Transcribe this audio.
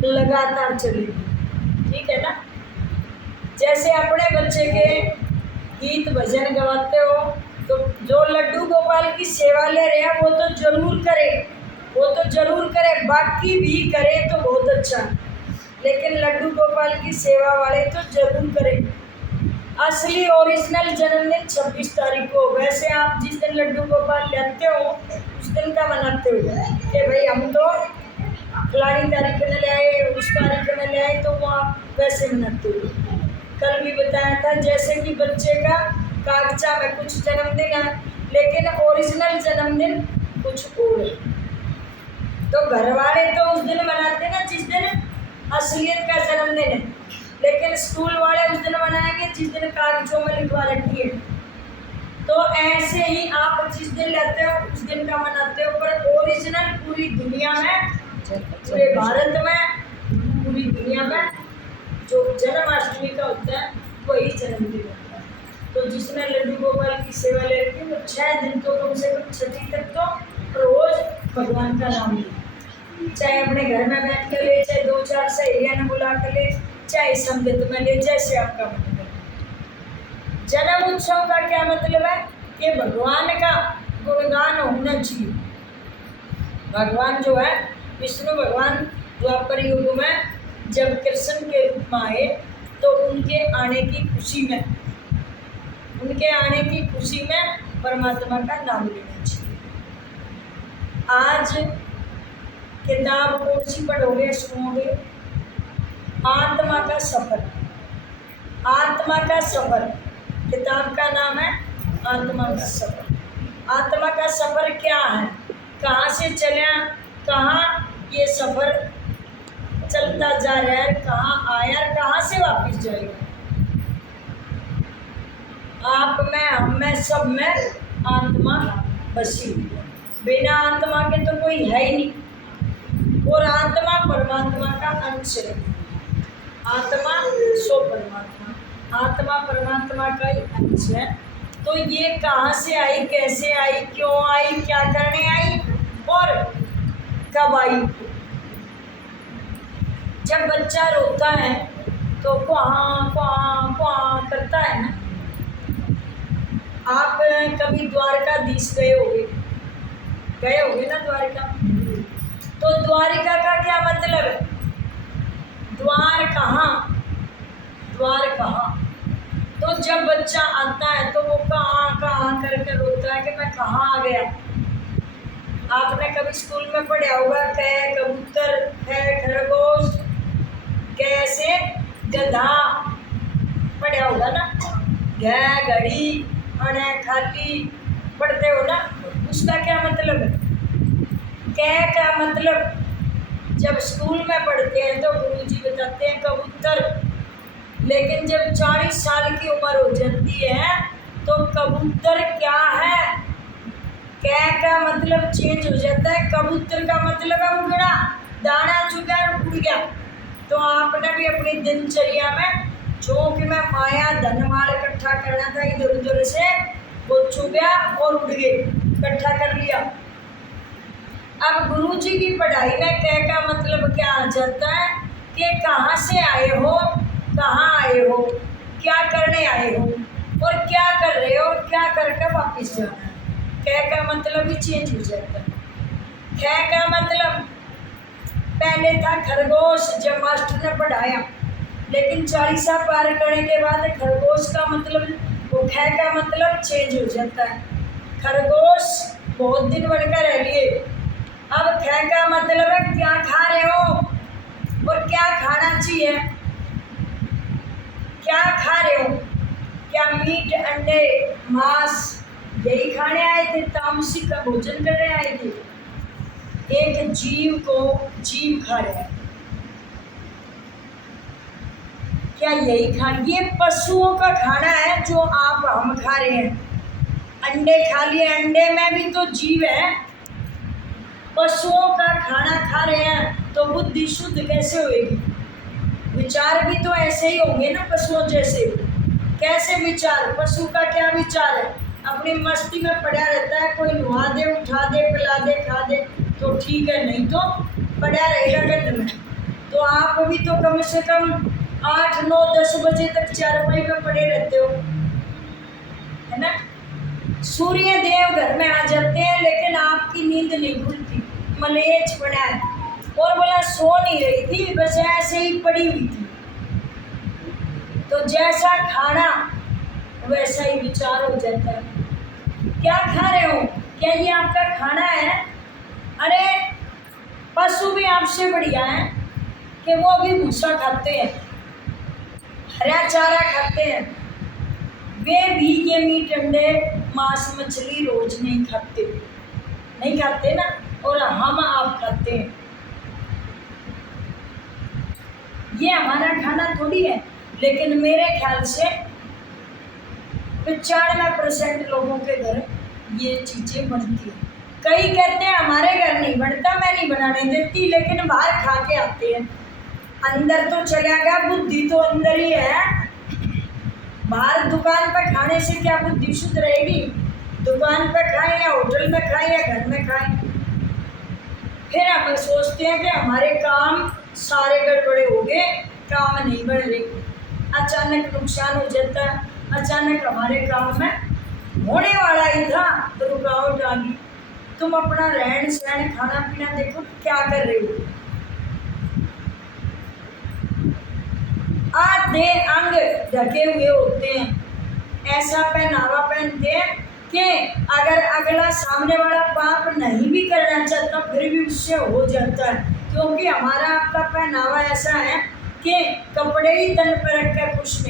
लगातार चलेगी। ठीक है ना। जैसे अपने बच्चे के गीत भजन गवाते हो तो जो लड्डू गोपाल की सेवा ले रहे हैं वो तो जरूर करे, वो तो जरूर करे, बाकी भी करे तो बहुत अच्छा, लेकिन लड्डू गोपाल की सेवा वाले तो जरूर करें। असली ओरिजिनल जन्मदिन 26 तारीख को। वैसे आप जिस दिन लड्डू गोपाल लेते हो उस दिन का मनाते हो कि भाई हम तो फलानी तारीख में ले आए, उस तारीख में ले आए, तो वो आप वैसे मनाते हो। कल भी बताया था जैसे कि बच्चे का कागजा में कुछ जन्मदिन है लेकिन ओरिजिनल जन्मदिन कुछ और है। तो घर वाले तो उस दिन मनाते ना जिस दिन असलियत का जन्मदिन है, लेकिन स्कूल वाले उस दिन मनाएंगे जिस दिन कागजों में लिखवा रखी है। तो ऐसे ही आप जिस दिन लेते हो उस दिन का मनाते हो, पर ओरिजिनल पूरी दुनिया में, पूरे भारत में, पूरी दुनिया में जो जन्माष्टमी का होता है वही जन्मदिन होता है। तो जिसने लड्डू गोपाल की सेवा ले रखी वो 6 दिन तो कम से कम 6 तक तो रोज भगवान का नाम ले, चाहे अपने घर में बैठ कर ले, चाहे 2-4 सहेलियां ने बुला कर ले, चाहे संगत में ले, जैसे आपका मन करे। जन्म उत्सव का क्या मतलब है कि भगवान का गुणगान होना चाहिए। भगवान जो है विष्णु भगवान द्वापर युग में जब कृष्ण के रूप में आए तो उनके आने की खुशी में, उनके आने की खुशी में परमात्मा का नाम लेना चाहिए। आज किताब कौन सी पढ़ोगे सुनोगे? आत्मा का सफर। आत्मा का सफर किताब का नाम है, आत्मा का सफर। आत्मा का सफर क्या है? कहाँ से चला, कहाँ ये सफर चलता जा रहा है, कहाँ आया, कहाँ से वापस जाएगा। आप में, हम में, सब में आत्मा बसी हुई है। बिना आत्मा के तो कोई है ही नहीं। और आत्मा परमात्मा का अंश है। आत्मा सो परमात्मा, आत्मा परमात्मा का ही अंश है। तो ये कहाँ से आई, कैसे आई, क्यों आई, क्या करने आई और कब आई? जब बच्चा रोता है तो क्वां क्वां क्वां करता है ना। आप कभी द्वारकाधीश गए होगे ना द्वारका। तो द्वारिका का क्या मतलब है? द्वार कहाँ, द्वार कहाँ। तो जब बच्चा आता है तो वो कहाँ कहाँ करके रोता है कि मैं कहाँ आ गया। आपने कभी स्कूल में पढ़ा होगा कै कबूतर, है खरगोश, कैसे गधा पढ़ा होगा ना। घ घड़ी अने खाली पढ़ते हो ना। उसका क्या मतलब है? कै का मतलब जब स्कूल में पढ़ते हैं तो गुरुजी बताते हैं कबूतर, लेकिन जब 40 साल की उम्र हो जाती है तो कबूतर क्या है? कै का मतलब चेंज हो जाता है। कबूतर का मतलब है उड़ना, दाना चुगा उड़ गया। तो आपने भी अपनी दिनचर्या में जो कि मैं माया धनमाल इकट्ठा करना था इधर उधर से, वो चुगा और उड़ गए, इकट्ठा कर लिया। अब गुरुजी की पढ़ाई में कै का मतलब क्या आ जाता है कि कहाँ से आए हो, कहाँ आए हो, क्या करने आए हो और क्या कर रहे हो और क्या करके वापस जाना है। कै का मतलब ही चेंज हो जाता है। कै का मतलब पहले था खरगोश, जब मास्टर ने पढ़ाया, लेकिन 40 साल पार करने के बाद खरगोश का मतलब, वो कै का मतलब चेंज हो जाता है। खरगोश बहुत दिन बनकर रह लिए। अब कै का मतलब है क्या खा रहे हो और क्या खाना चाहिए। क्या खा रहे हो? क्या मीट, अंडे, मांस यही खाने आए थे? तामसिक का भोजन करने आए थे? एक जीव को जीव खा रहे हैं, क्या यही खाना? ये पशुओं का खाना है जो आप हम खा रहे हैं। अंडे खा लिए, अंडे में भी तो जीव है। पशुओं का खाना खा रहे हैं तो बुद्धि शुद्ध कैसे होगी? विचार भी तो ऐसे ही होंगे ना पशुओं जैसे। कैसे विचार? पशु का क्या विचार है? अपनी मस्ती में पड़ा रहता है, कोई नुहा दे, उठा दे, पिला दे, खा दे तो ठीक है, नहीं तो पड़ा रहेगा गंद में। तो आप भी तो कम से कम 8, 9, 10 बजे तक चारपाई पे पड़े रहते हो, है ना। सूर्य देव घर में आ जाते हैं लेकिन आपकी नींद नहीं खुलती, मलेच पड़ा है। और बोला सो नहीं रही थी, बस ऐसे ही पड़ी हुई थी। तो जैसा खाना वैसा ही विचार हो जाता है। क्या खा रहे हो, क्या ये आपका खाना है? अरे पशु भी आपसे बढ़िया है कि वो भी भूसा खाते हैं, हरा चारा खाते हैं। वे भी ये मीट अंडे मांस मछली रोज नहीं खाते ना, और हम आप खाते हैं। ये हमारा खाना थोड़ी है, लेकिन मेरे ख्याल से 95% लोगों के घर ये चीज़ें बनती हैं। कई कहते हैं हमारे घर नहीं बनता, मैं नहीं बनाने देती, लेकिन बाहर खा के आते हैं। अंदर तो चला गया, बुद्धि तो अंदर ही है। बाहर दुकान पर खाने से क्या बुद्धि शुद्ध रहेगी? दुकान पर खाएं या होटल में खाएं या घर में खाएं। फिर हम सोचते हैं कि हमारे काम सारे गड़बड़े हो गए, काम नहीं बढ़ रहे, अचानक नुकसान हो जाता है। अचानक हमारे काम में होने वाला ही था तो रुकावट आ गई। तुम अपना रहन सहन खाना पीना देखो क्या कर रहे हो। आधे अंग ढके हुए होते हैं, ऐसा पहनावा पहनते हैं कि अगर अगला सामने वाला पाप नहीं भी करना चाहता फिर भी उससे हो जाता है, क्योंकि हमारा आपका पहनावा ऐसा है कि कपड़े ही तन पर रख कर खुश नहीं।